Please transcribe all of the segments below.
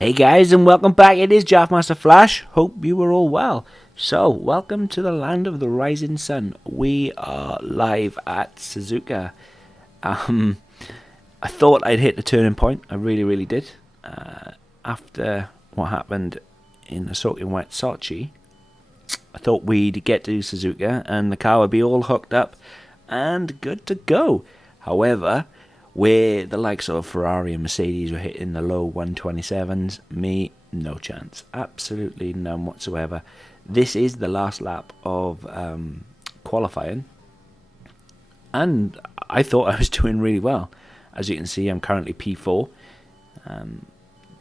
Hey guys, and welcome back. It is Draftmaster Flash. Hope you were all well. So, welcome to the land of the rising sun. We are live at Suzuka. Um, I thought I'd hit the turning point. I really did. After what happened in the soaking wet Sochi, I thought we'd get to Suzuka and the car would be all hooked up and good to go. However, where the likes of Ferrari and Mercedes were hitting the low 127s, me, no chance. Absolutely none whatsoever. This is the last lap of qualifying, and I thought I was doing really well. As you can see, I'm currently P4.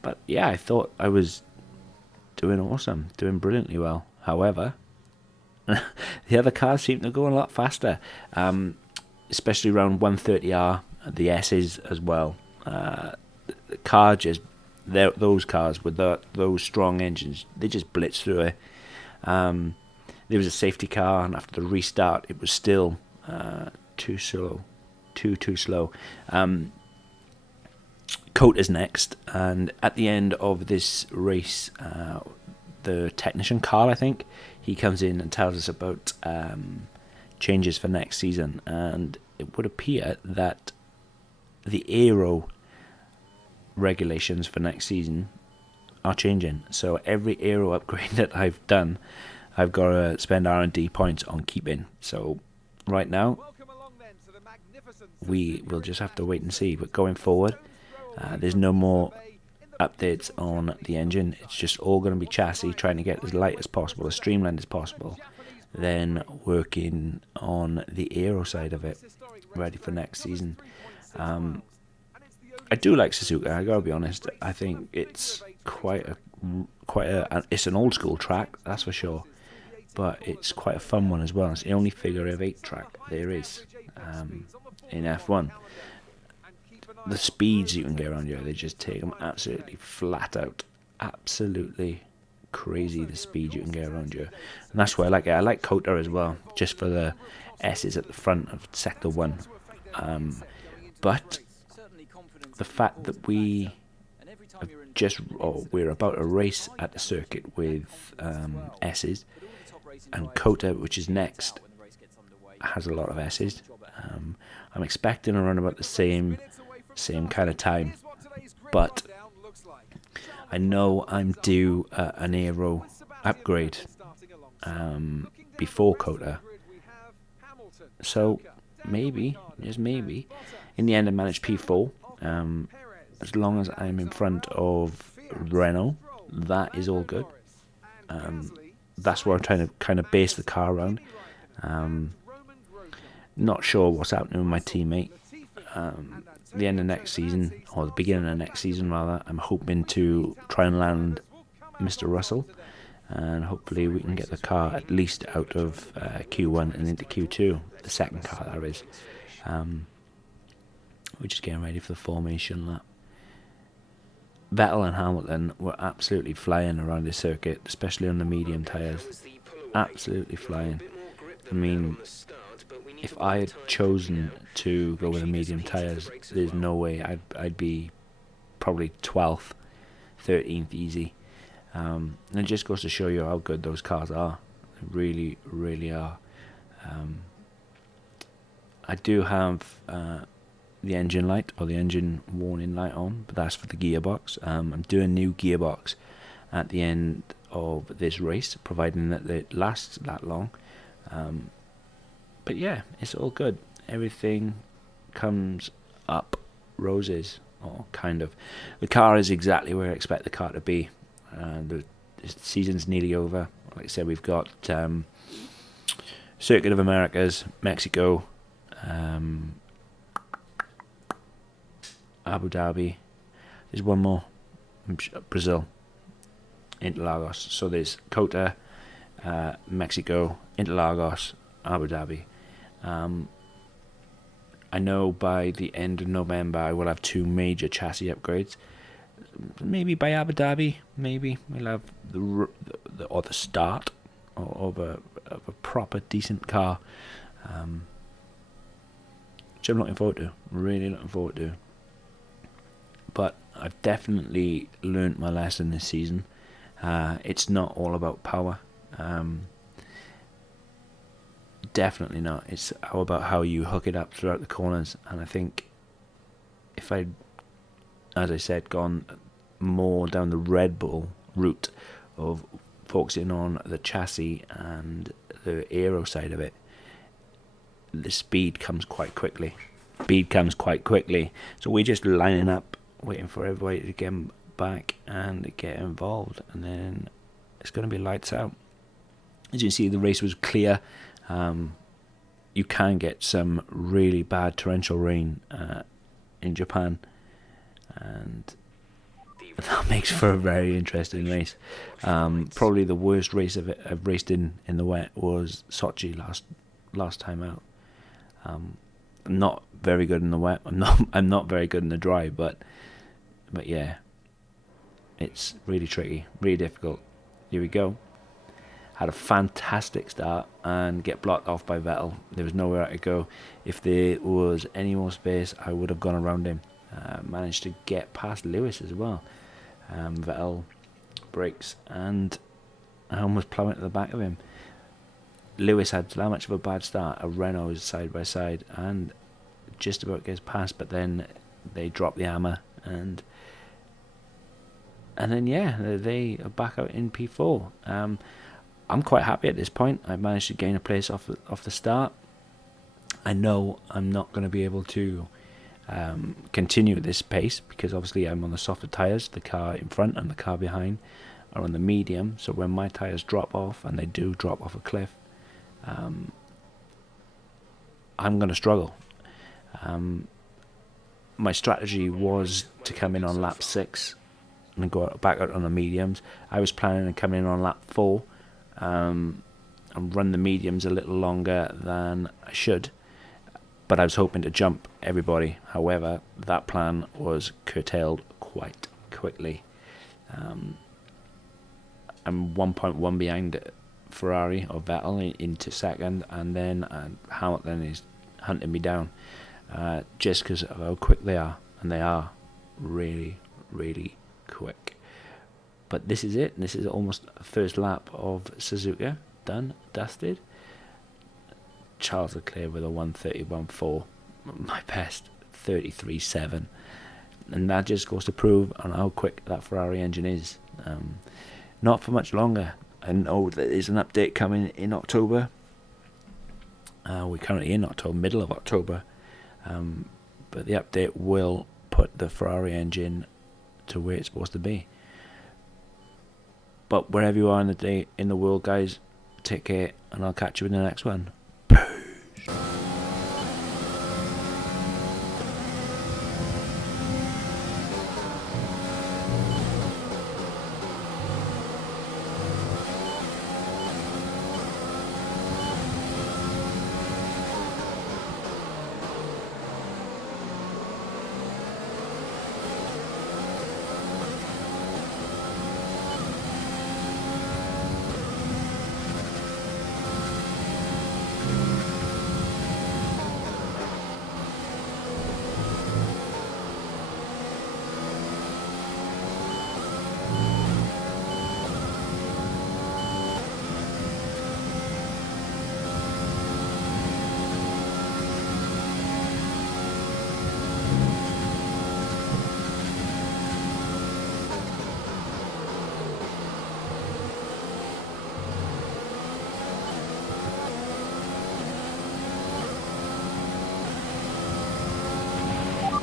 But yeah, I thought I was doing awesome, doing brilliantly well. However, the other cars seem to go a lot faster, especially around 130R. The S's as well. The car just, those cars with those strong engines, they just blitz through it. There was a safety car, and after the restart, it was still too slow, too slow. Cota's next, and at the end of this race, the technician Carl, I think, he comes in and tells us about changes for next season, and it would appear that the aero regulations for next season are changing. So every aero upgrade that I've done, I've got to spend R&D points on keeping. So right now, we will just have to wait and see. But going forward, there's no more updates on the engine. It's just all going to be chassis, trying to get as light as possible, as streamlined as possible, then working on the aero side of it, ready for next season. I do like Suzuka. I gotta be honest. I think it's quite a. It's an old school track, that's for sure. But it's quite a fun one as well. It's the only figure of 8 track there is in F1. The speeds you can get around here, they just take them absolutely flat out. Absolutely crazy the speed you can get around here, and that's why I like it. I like Kota as well, just for the S's at the front of Sector 1. But the fact that we're about to race at the circuit with S's, and Kota, which is next, has a lot of S's. I'm expecting to run about the same kind of time, but I know I'm due an aero upgrade before Kota, so maybe, just maybe, in the end I manage P4. As long as I'm in front of Renault, that is all good. That's where I'm trying to kind of base the car around. Not sure what's happening with my teammate. The end of next season, or the beginning of next season rather, I'm hoping to try and land Mr. Russell, and hopefully we can get the car at least out of Q1 and into Q2, the second car that is. We're just getting ready for the formation lap. Vettel and Hamilton were absolutely flying around this circuit, especially on the medium tyres. Absolutely flying. I mean, if I had chosen to go with the medium tyres, there's no way I'd be probably 12th, 13th easy. And it just goes to show you how good those cars are. They really are. I do have the engine light, or the engine warning light on, but that's for the gearbox. I'm doing new gearbox at the end of this race, providing that it lasts that long. But yeah, it's all good. Everything comes up roses, or kind of. The car is exactly where I expect the car to be. The season's nearly over. Like I said, we've got Circuit of Americas, Mexico, Abu Dhabi. There's one more, Brazil, Interlagos. So there's Kota, Mexico, Interlagos, Abu Dhabi. I know by the end of November I will have 2 major chassis upgrades. Maybe by Abu Dhabi, maybe we'll have the start of a proper decent car, which I'm looking forward to. Really looking forward to. But I've definitely learnt my lesson this season. It's not all about power. Definitely not. It's all about how you hook it up throughout the corners. And I think if I'd, as I said, gone more down the Red Bull route of focusing on the chassis and the aero side of it, the speed comes quite quickly. So we're just lining up, waiting for everybody to get back and get involved, and then it's going to be lights out. As you can see, the race was clear. You can get some really bad torrential rain in Japan, and that makes for a very interesting race. Probably the worst race I've raced in the wet was Sochi last time out. Not very good in the wet. I'm not very good in the dry, but yeah, it's really tricky, really difficult. Here we go. Had a fantastic start and get blocked off by Vettel. There was nowhere I could go. If there was any more space, I would have gone around him. Managed to get past Lewis as well. Vettel brakes, and I almost plummeted to the back of him. Lewis had that much of a bad start. A Renault is side by side and just about gets past, but then they drop the hammer, and then yeah, they are back out in P4. I'm quite happy at this point. I managed to gain a place off the start. I know I'm not going to be able to continue at this pace because obviously I'm on the softer tyres. The car in front and the car behind are on the medium. So when my tyres drop off, and they do drop off a cliff, I'm going to struggle. My strategy was to come in on lap 6 and go back out on the mediums. I was planning on coming in on lap 4 and run the mediums a little longer than I should, but I was hoping to jump everybody. However, that plan was curtailed quite quickly. I'm 1.1 behind Ferrari or Vettel into second, and then Hamilton is hunting me down just because of how quick they are, and they are really, really quick. But this is it. This is almost first lap of Suzuka done, dusted. Charles Leclerc with a 1:31.4, my best 33.7, and that just goes to prove on how quick that Ferrari engine is. Not for much longer. I know that there's an update coming in October. We're currently in October, middle of October, but the update will put the Ferrari engine to where it's supposed to be. But wherever you are in the world, guys, take care, and I'll catch you in the next one.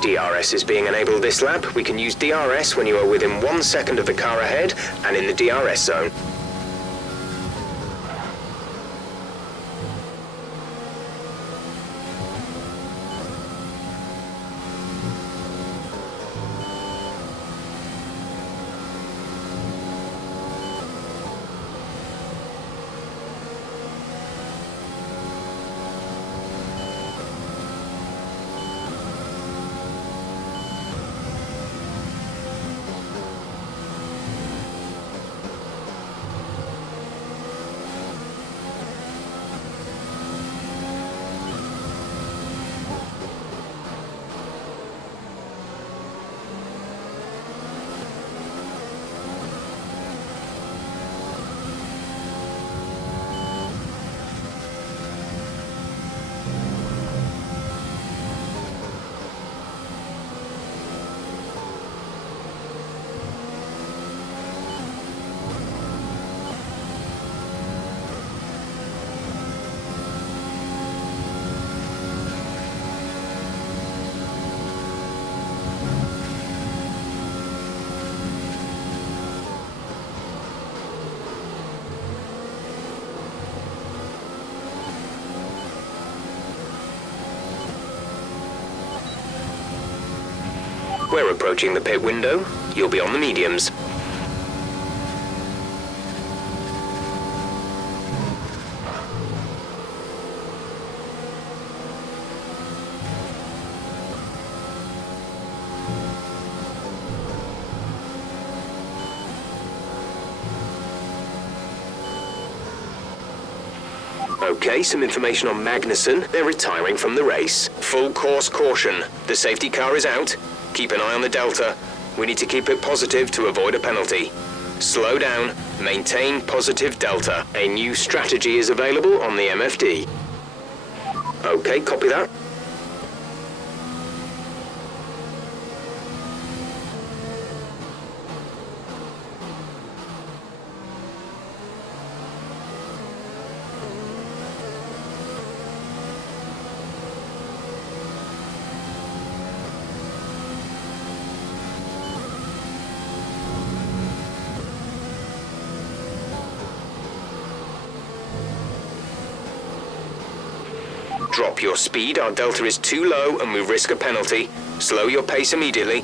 DRS is being enabled this lap. We can use DRS when you are within 1 second of the car ahead and in the DRS zone. We're approaching the pit window. You'll be on the mediums. Okay, some information on Magnussen. They're retiring from the race. Full course caution. The safety car is out. Keep an eye on the Delta. We need to keep it positive to avoid a penalty. Slow down. Maintain positive Delta. A new strategy is available on the MFD. Okay, copy that. Drop your speed, our delta is too low and we risk a penalty. Slow your pace immediately.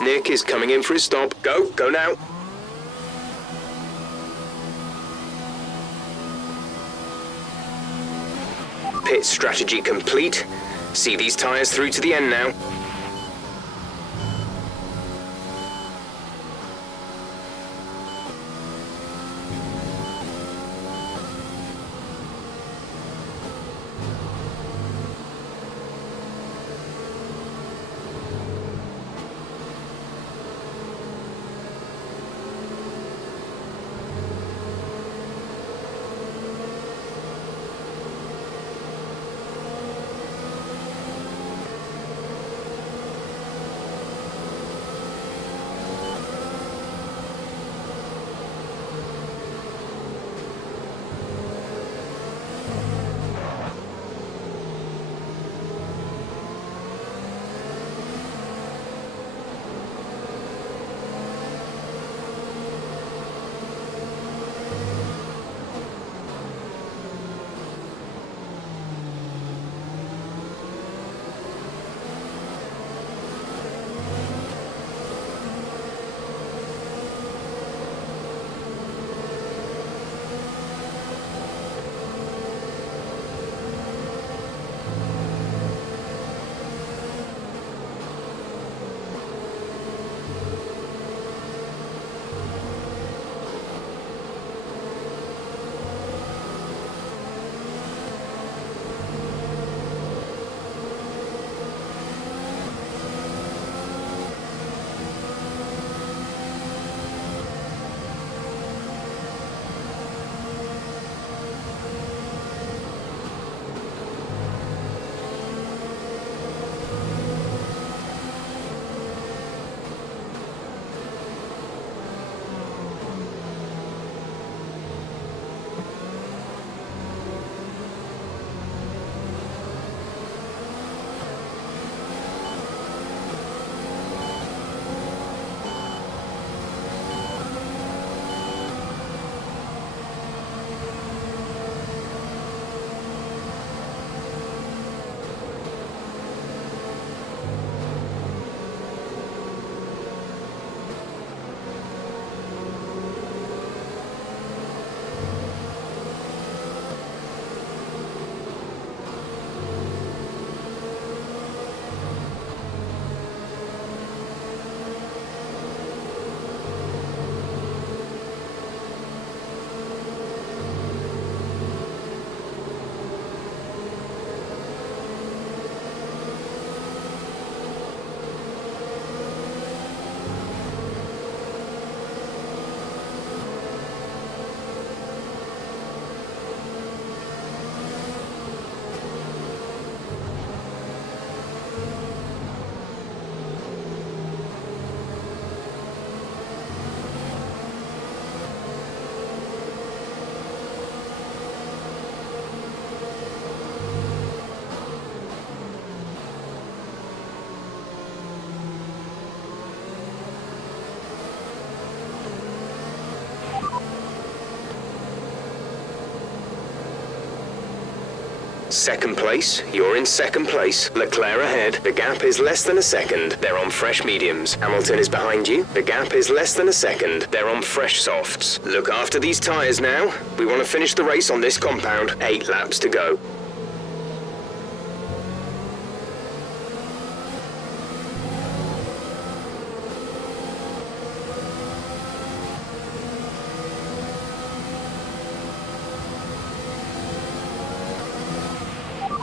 Nick is coming in for his stop. Go now. Pit strategy complete. See these tyres through to the end now. Second place, you're in second place. Leclerc ahead, the gap is less than a second. They're on fresh mediums. Hamilton is behind you, the gap is less than a second. They're on fresh softs. Look after these tyres now. We want to finish the race on this compound. 8 laps to go.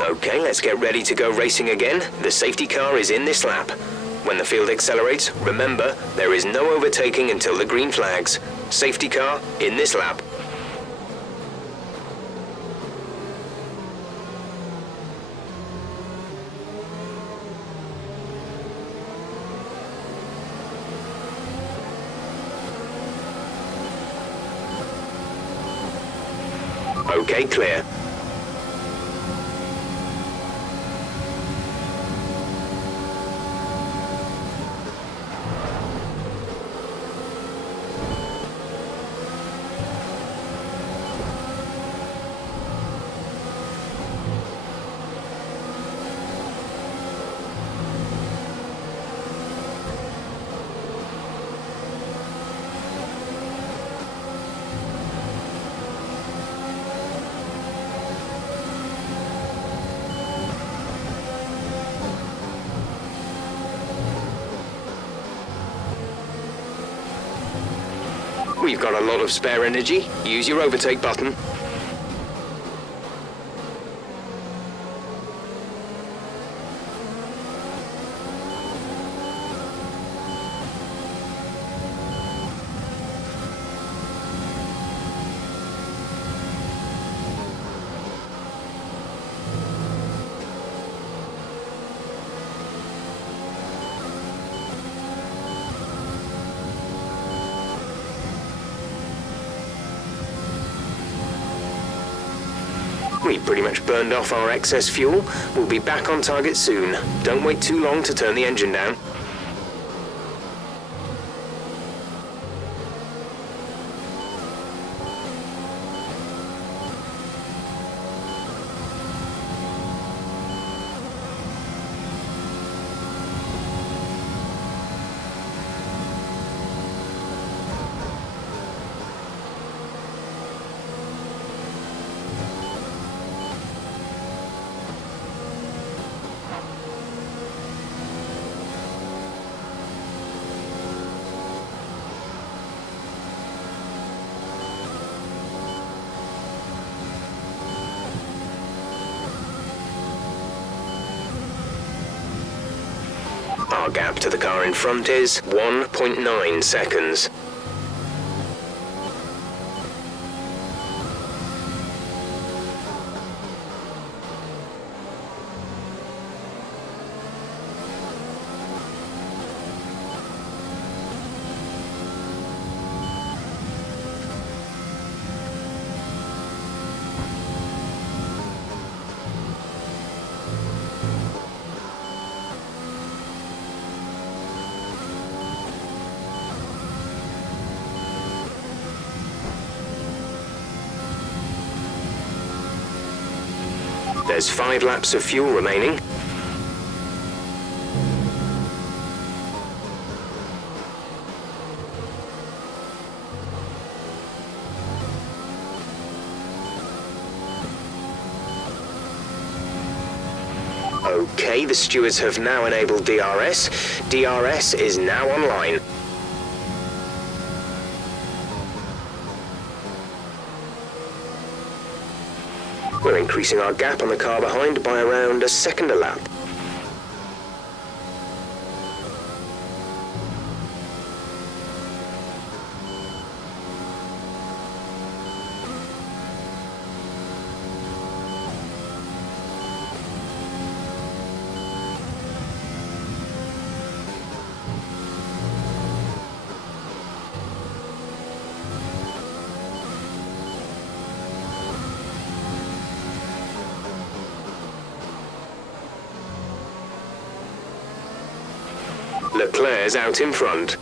Okay, let's get ready to go racing again. The safety car is in this lap. When the field accelerates, remember, there is no overtaking until the green flags. Safety car in this lap. Okay, clear. We've got a lot of spare energy. Use your overtake button. We pretty much burned off our excess fuel. We'll be back on target soon. Don't wait too long to turn the engine down. Our gap to the car in front is 1.9 seconds. There's 5 laps of fuel remaining. Okay, the stewards have now enabled DRS. DRS is now online. We're increasing our gap on the car behind by around a second a lap. Leclerc's out in front.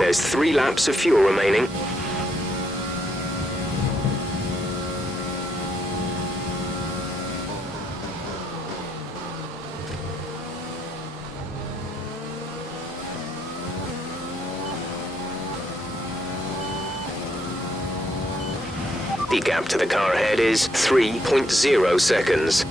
There's 3 laps of fuel remaining. The gap to the car ahead is 3.0 seconds.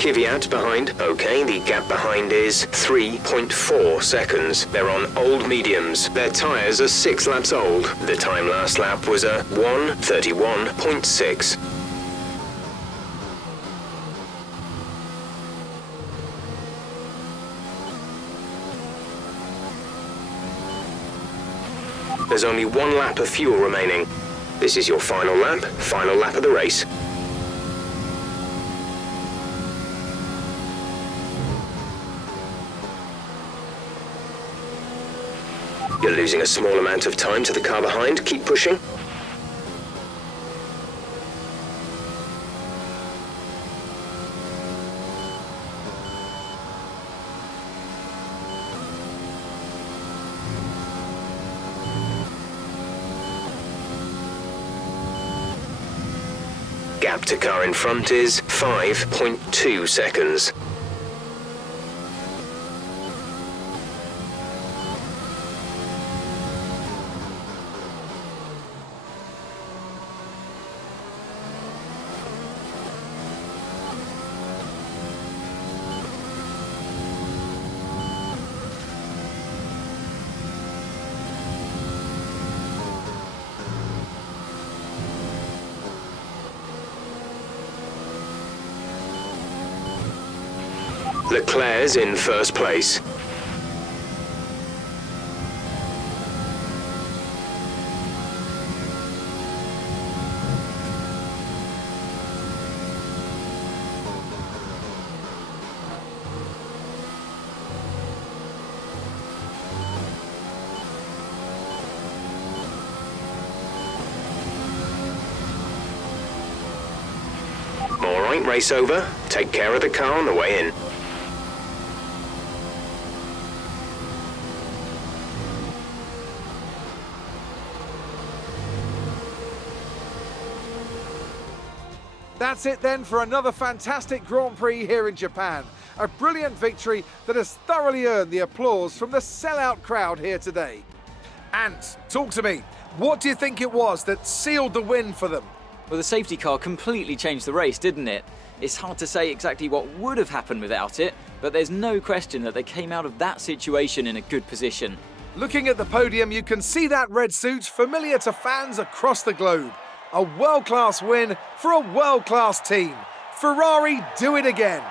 Kvyat behind. Okay, the gap behind is 3.4 seconds. They're on old mediums. Their tyres are 6 laps old. The time last lap was a 1:31.6. There's only 1 lap of fuel remaining. This is your final lap of the race. You're losing a small amount of time to the car behind. Keep pushing. Gap to car in front is 5.2 seconds. Leclerc's in first place. All right, race over. Take care of the car on the way in. That's it then for another fantastic Grand Prix here in Japan. A brilliant victory that has thoroughly earned the applause from the sellout crowd here today. Ant, talk to me. What do you think it was that sealed the win for them? Well, the safety car completely changed the race, didn't it? It's hard to say exactly what would have happened without it, but there's no question that they came out of that situation in a good position. Looking at the podium, you can see that red suit familiar to fans across the globe. A world-class win for a world-class team. Ferrari do it again.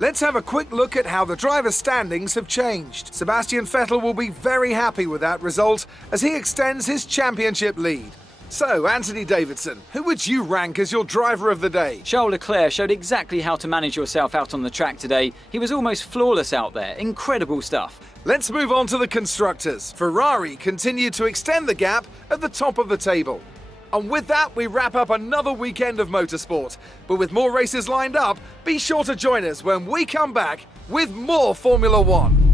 Let's have a quick look at how the driver's standings have changed. Sebastian Vettel will be very happy with that result as he extends his championship lead. So, Anthony Davidson, who would you rank as your driver of the day? Charles Leclerc showed exactly how to manage yourself out on the track today. He was almost flawless out there. Incredible stuff. Let's move on to the constructors. Ferrari continued to extend the gap at the top of the table. And with that, we wrap up another weekend of motorsport. But with more races lined up, be sure to join us when we come back with more Formula One.